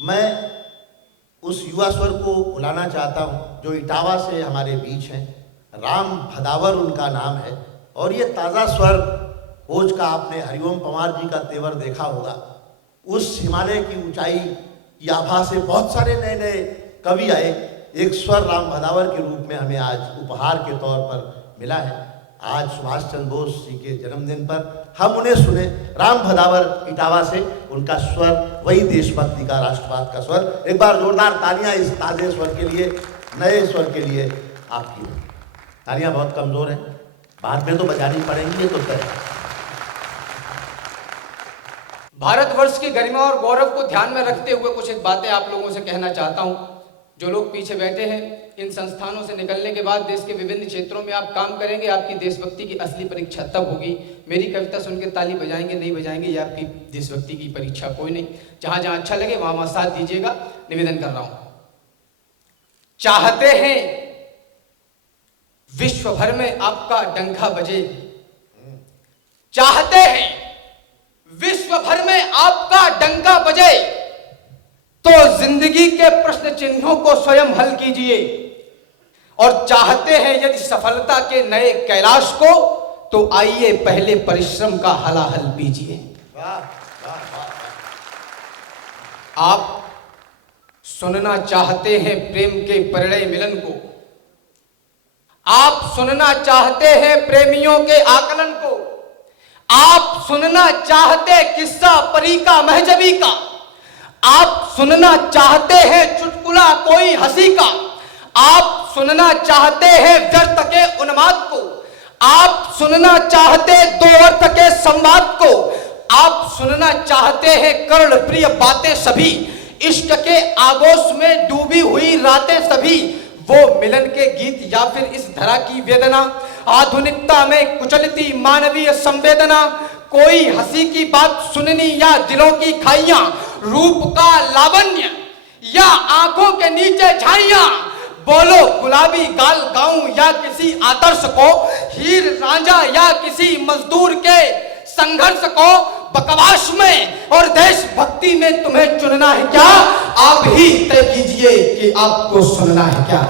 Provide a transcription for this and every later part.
मैं उस युवा स्वर को बुलाना चाहता हूं जो इटावा से हमारे बीच हैं। राम भदावर उनका नाम है और ये ताज़ा स्वर खोज का आपने हरिओम पंवार जी का तेवर देखा होगा। उस हिमालय की ऊंचाई की आभा से बहुत सारे नए नए कवि आए। एक स्वर राम भदावर के रूप में हमें आज उपहार के तौर पर मिला है। आज सुभाष चंद्र बोस जी के जन्मदिन पर हम उन्हें सुने। राम भदावर इटावा से, उनका स्वर वही देशभक्ति का, राष्ट्रवाद का स्वर। एक बार जोरदार तालियां इस ताजे स्वर के लिए, नए स्वर के लिए आपकी। तालियां बहुत कमजोर हैं, बाद में तो बजानी पड़ेंगी, ये तो तय है। भारतवर्ष की गरिमा और गौरव को ध्यान में रखते हुए कुछ एक बातें आप लोगों से कहना चाहता हूं। जो लोग पीछे बैठे हैं, इन संस्थानों से निकलने के बाद देश के विभिन्न क्षेत्रों में आप काम करेंगे। आपकी देशभक्ति की असली परीक्षा तब होगी। मेरी कविता सुनकर ताली बजाएंगे नहीं बजाएंगे, ये आपकी देशभक्ति की परीक्षा कोई नहीं। जहां जहां अच्छा लगे वहां साथ दीजिएगा, निवेदन कर रहा हूं। चाहते हैं विश्व भर में आपका डंका बजे, चाहते हैं विश्व भर में आपका डंका बजे, तो जिंदगी के प्रश्न चिन्हों को स्वयं हल कीजिए। और चाहते हैं यदि सफलता के नए कैलाश को, तो आइए पहले परिश्रम का हलाहल पीजिए। आप सुनना चाहते हैं प्रेम के परिणय मिलन को, आप सुनना चाहते हैं प्रेमियों के आकलन को, आप सुनना चाहते किस्सा परी का महजबी का, आप सुनना चाहते हैं चुटकुला कोई हंसी का, आप सुनना चाहते हैं व्यर्थ के उन्माद को, आप सुनना चाहते दो अर्थ के संवाद को, आप सुनना चाहते हैं कर्ण प्रिय बातें सभी, इश्क के आगोश में डूबी हुई रातें सभी, वो मिलन के गीत या फिर इस धरा की वेदना, आधुनिकता में कुचलती मानवीय संवेदना, कोई हंसी की बात सुननी या दिलों की खाइयां, रूप का लावण्य या आंखों के नीचे झाइयां, बोलो गुलाबी गाल गाऊं या किसी आदर्श को, हीर रांझा या किसी मजदूर के संघर्ष को, बकवास में और देशभक्ति में तुम्हें चुनना है क्या? आप ही तय कीजिए कि आपको सुनना है क्या।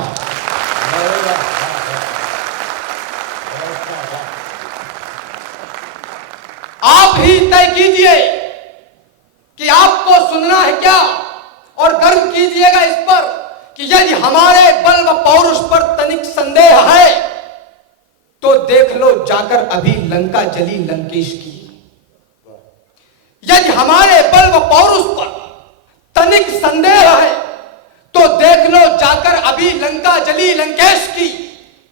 आप ही तय कीजिए कि आपको सुनना है क्या, और गर्व कीजिएगा इस पर कि यदि हमारे बल व पौरुष पर तनिक संदेह है तो देख लो जाकर अभी लंका जली लंकेश की। यदि हमारे बल व पौरुष पर तनिक संदेह है तो देख लो जाकर अभी लंका जली लंकेश की।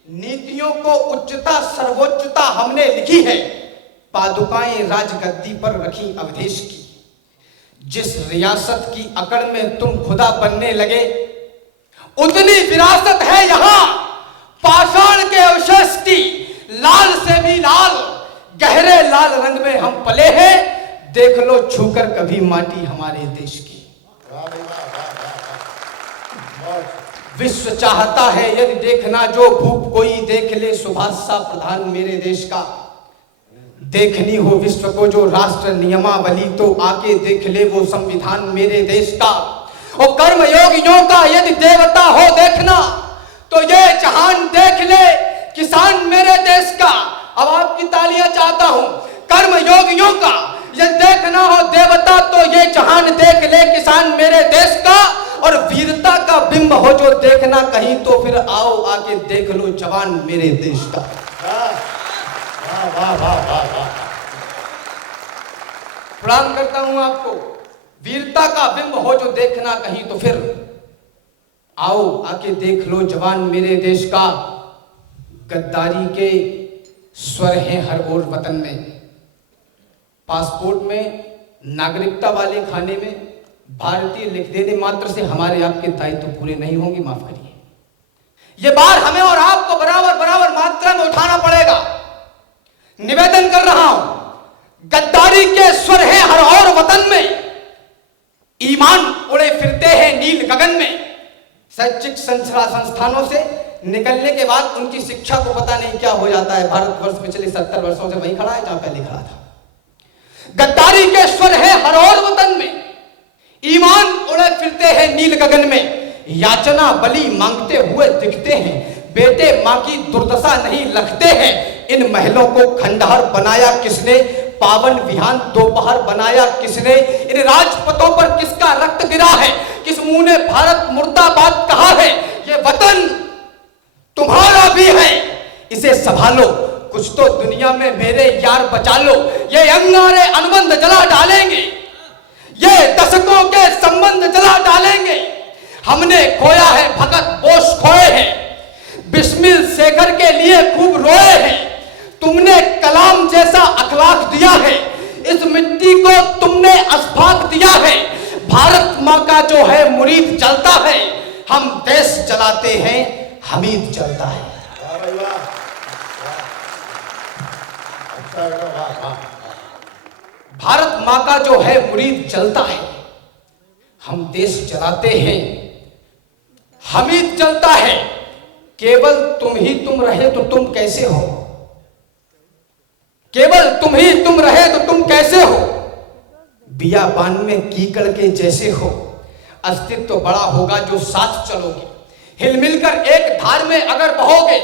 नीतियों को उच्चता सर्वोच्चता हमने लिखी है, पादुकाएं राजगद्दी पर रखी अवधेश की। जिस रियासत की अकड़ में तुम खुदा बनने लगे, उतनी विरासत है यहां पाषाण के अवशेष की। लाल से भी लाल गहरे लाल रंग में हम पले हैं, देख लो छूकर कभी माटी हमारे देश की। विश्व चाहता है यदि देखना जो भूप कोई देख ले, सुभाष सा प्रधान मेरे देश का। देखनी हो विश्व को जो राष्ट्र नियमावली, तो आके देख ले वो संविधान मेरे देश का। और कर्म योगियों का यदि देवता हो देखना, तो ये जहान देख ले किसान मेरे देश का। अब आपकी तालियां चाहता हूं। कर्म योगियों का यदि देखना हो देवता, तो ये जहान देख ले किसान मेरे देश का। और वीरता का बिंब हो जो देखना कहीं, तो फिर आओ आके देख लो जवान मेरे देश का। वाह वाह वाह वाह। प्रणाम करता हूं आपको। वीरता का बिंब हो जो देखना कहीं, तो फिर आओ आके देख लो जवान मेरे देश का। गद्दारी के स्वर हैं हर ओर वतन में। पासपोर्ट में, नागरिकता वाले खाने में भारतीय लिख देने मात्र से हमारे आपके दायित्व पूरे नहीं होंगे, माफ करिए। ये बार हमें और आपको बराबर बराबर मात्रा में उठाना पड़ेगा। निवेदन कर रहा हूं, गद्दारी के स्वर हैं हर और वतन में। ईमान उड़े फिरते हैं नील गगन में। शैक्षिक संस्थानों से निकलने के बाद उनकी शिक्षा को पता नहीं क्या हो जाता है। भारतवर्ष पिछले 70 वर्षों से वहीं खड़ा है जहां पहले खड़ा था। गद्दारी के स्वर हैं हर और वतन में। ईमान उड़े फिरते हैं नील गगन में, याचना बलि मांगते हुए दिखते हैं, बेटे मां की दुर्दशा नहीं लगते हैं। इन महलों को खंडहर बनाया किसने, पावन विहान दोपहर बनाया किसने, इन राजपथों पर किसका रक्त गिरा है, किस मुंह ने भारत मुर्दाबाद कहा है। ये वतन तुम्हारा भी है, इसे संभालो, कुछ तो दुनिया में मेरे यार बचा लो। ये अंगारे अनुबंध जला डालेंगे, ये दशकों के संबंध जला डालेंगे। हमने खोया है भगत बोस खोए हैं, बिस्मिल शेखर के लिए खूब रोए हैं। तुमने कलाम जैसा अखलाक दिया है, इस मिट्टी को तुमने अस्फाक दिया है। भारत माँ का जो है मुरीद जलता है, हम देश जलाते हैं हमीद जलता है। भारत माँ का जो है मुरीद जलता है, हम देश जलाते हैं हमीद जलता है। केवल तुम ही तुम रहे तो तुम कैसे हो, केवल तुम ही तुम रहे तो तुम कैसे हो। बियाबान में कीकड़ के जैसे हो, अस्तित्व बड़ा होगा जो साथ चलोगे। हिलमिल कर एक धार में अगर बहोगे,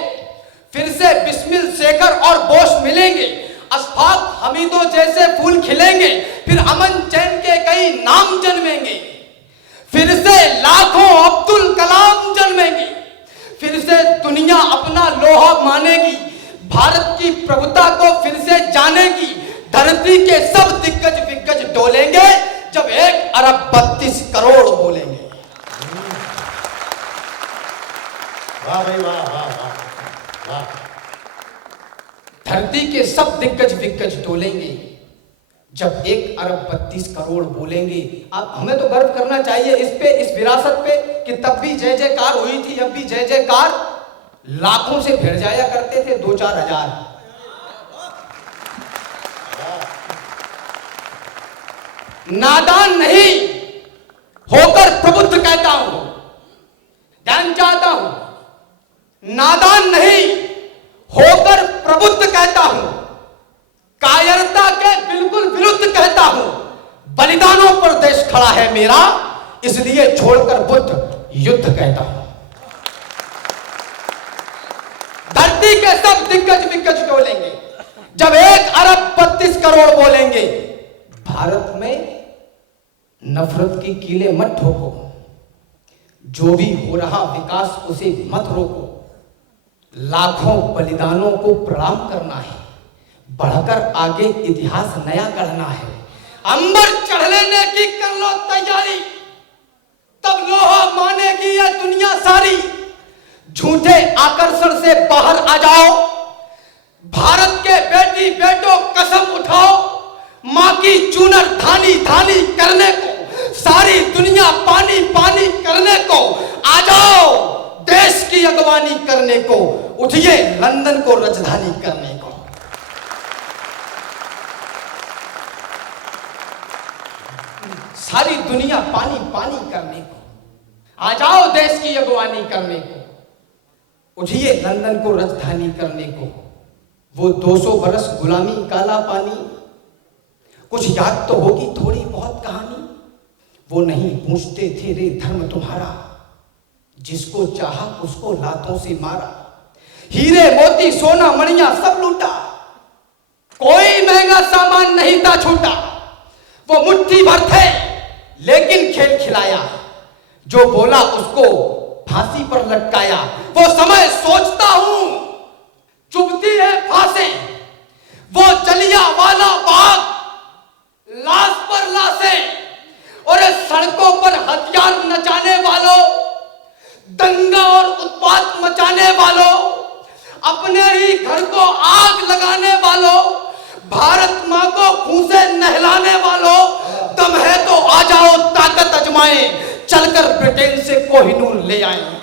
फिर से बिस्मिल शेखर और बोस मिलेंगे। अस्फाक हमीदों जैसे फूल खिलेंगे, फिर अमन चैन के कई नाम जन्मेंगे। फिर से लाखों अब्दुल कलाम जन्मेंगे, फिर से दुनिया अपना लोहा मानेगी। भारत की प्रभुता को फिर से जानेगी। धरती के सब दिग्गज विग्गज डोलेंगे, जब 1 अरब 32 करोड़ बोलेंगे। वाह भाई वाह वाह वाह वाह। धरती के सब दिग्गज विग्गज डोलेंगे, जब 1 अरब 32 करोड़ बोलेंगे। अब हमें तो गर्व करना चाहिए इस पे, इस विरासत पे, कि तब भी जय जयकार हुई थी, अब भी जय जयकार। लाखों से भिड़ जाया करते थे 2-4 हजार। नादान नहीं होकर प्रबुद्ध कहता हूं, ध्यान चाहता हूं, नादान नहीं होकर प्रबुद्ध कहता हूं, कायरता के बिल्कुल विरुद्ध कहता हूं। बलिदानों पर देश खड़ा है मेरा, इसलिए छोड़कर बुद्ध युद्ध कहता हूं। धरती के सब दिग्गज विग्गज डोलेंगे, जब 1 अरब 32 करोड़ बोलेंगे। भारत में नफरत की कीलें मत ठोको, जो भी हो रहा विकास उसे मत रोको। लाखों बलिदानों को प्रणाम करना है, बढ़कर आगे इतिहास नया गढ़ना है। अंबर चढ़ लेने की कर लो तैयारी, तब लोहा मानेगी ये दुनिया सारी। झूठे आकर्षण से बाहर आ जाओ, भारत के बेटी बेटों कसम उठाओ। मां की चूनर धानी धानी करने को, सारी दुनिया पानी पानी करने को। आ जाओ देश की अगवानी करने को, उठिए लंदन को राजधानी करने को। सारी दुनिया पानी पानी करने को, आ जाओ देश की अगवानी करने को, उठिए लंदन को राजधानी करने को। वो 200 बरस गुलामी काला पानी, कुछ याद तो होगी थोड़ी बहुत कहानी। वो नहीं पूछते थे रे धर्म तुम्हारा, जिसको चाहा उसको लातों से मारा। हीरे मोती सोना मणिया सब लूटा, कोई महंगा सामान नहीं था छूटा। वो मुट्ठी भर थे लेकिन खेल खिलाया, जो बोला उसको फांसी पर लटकाया। वो समय सोचता हूं चुभती है फांसें, वो जलियांवाला बाग, लाश पर लाशें, और सड़कों पर हथियार नचाने वालों, दंगा और उत्पात मचाने वालों, अपने ही घर को आग लगाने वालों, भारत मां को खून से नहलाने वालों, दम है तो आ जाओ ताकत अजमाएं, चलकर ब्रिटेन से कोहिनूर ले आए।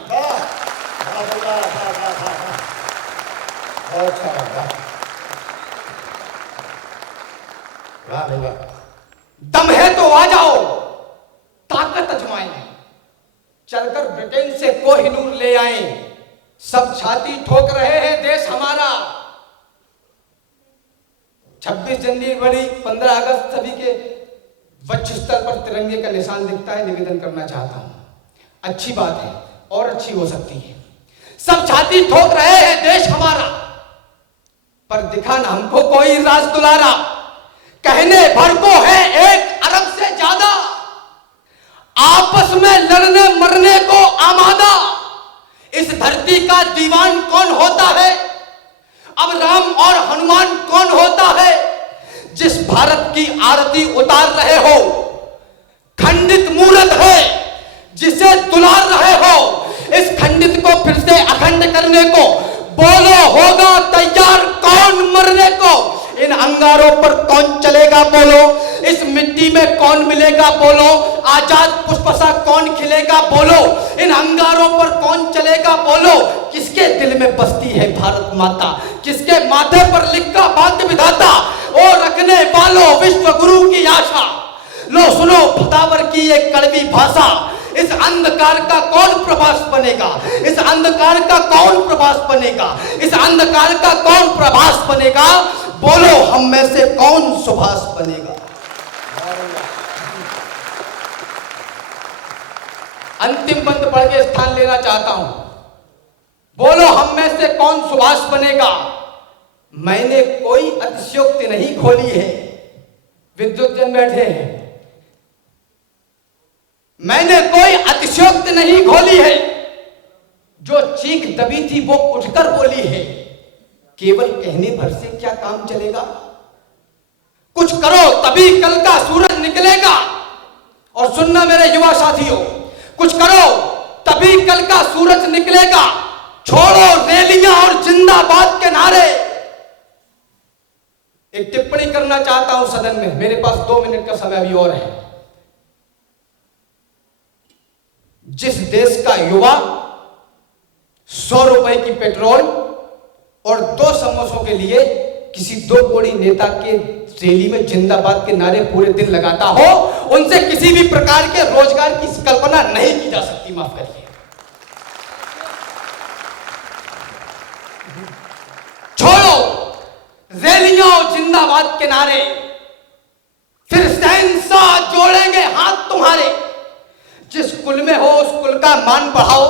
दम है तो आ जाओ ताकत अजमाएं, चलकर ब्रिटेन से कोहिनूर ले आए। सब छाती ठोक रहे हैं देश हमारा। 26 जनवरी 15 अगस्त सभी के वक्ष स्थल पर तिरंगे का निशान दिखता है, निवेदन करना चाहता हूं। अच्छी बात है और अच्छी हो सकती है। सब छाती ठोक रहे हैं देश हमारा, पर दिखा ना हमको कोई राज दुलारा। कहने भर को है 1 अरब से ज्यादा, आपस में लड़ने मरने को आमादा। इस धरती का दीवान कौन होता है? अब राम और हनुमान कौन होता है? जिस भारत की आरती उतार रहे हो, खंडित मूरत है जिसे दुलार रहे हो, इस खंडित को फिर से अखंड करने को बोलो, होगा तैयार कौन मरने को? इन अंगारों पर कौन चलेगा बोलो, इस मिट्टी में कौन मिलेगा बोलो, आजाद पुष्पसा कौन खिलेगा बोलो, इन अंगारों पर कौन चलेगा बोलो। किसके दिल में बसती है भारत माता, किसके माथे पर लिखा भाग्य विधाता, ओ रखने वालों विश्व गुरु की आशा। लो सुनो भदावर की ये कड़वी भाषा, इस अंधकार का कौन प्रभास बनेगा, इस अंधकार का कौन प्रभास बनेगा, इस अंधकार का कौन प्रभास बनेगा? बोलो हम में से कौन सुभाष बनेगा? अंतिम बंद पढ़ के स्थान लेना चाहता हूं। बोलो हम में से कौन सुभाष बनेगा? मैंने कोई अतिशयोक्ति नहीं खोली है। विद्युत जन बैठे हैं, मैंने कोई अतिशयोक्ति नहीं खोली है। जो चीख दबी थी वो उठकर बोली है। केवल कहने भर से क्या काम चलेगा? कुछ करो तभी कल का सूरज निकलेगा। और सुनना मेरे युवा साथियों, कुछ करो तभी कल का सूरज निकलेगा। छोड़ो रैलियां और जिंदाबाद के नारे। एक टिप्पणी करना चाहता हूं सदन में, मेरे पास 2 मिनट का समय अभी और है। जिस देश का युवा 100 रुपए की पेट्रोल और 2 समोसों के लिए किसी 2 कोड़ी नेता के रैली में जिंदाबाद के नारे पूरे दिन लगाता हो, उनसे किसी भी प्रकार के रोजगार की कल्पना नहीं की जा सकती। माफ करिए। छोड़ो रैलियां और जिंदाबाद के नारे, फिर शहंशाह जोड़ेंगे हाथ तुम्हारे। जिस कुल में हो उस कुल का मान बढ़ाओ,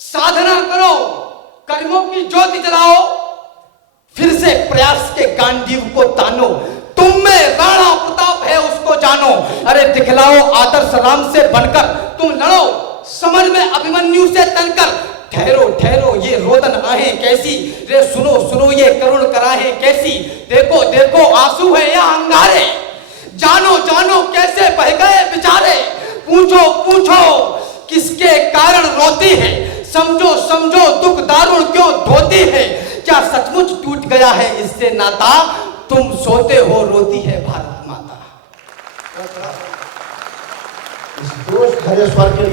साधना करो, कर्मों की ज्योति जलाओ, फिर से प्रयास के गांडीव को तानो। तुम में राणा प्रताप है उसको जानो। अरे दिखलाओ आदर्श राम से बनकर, तुम लड़ो समर में अभिमन्यु से तनकर। ठहरो ठहरो ये रोदन आहें कैसी, रे सुनो सुनो ये करुण कराहें कैसी। देखो देखो आंसू है या अंगारे, जानो जानो कैसे बह गए बेचारे। पूछो पूछो किसके कारण रोती है, समझो समझो दुख दारुण क्यों धोती है। क्या सचमुच टूट गया है इससे नाता, तुम सोते हो रोती है भारत माता। इस दोष भरे स्वर के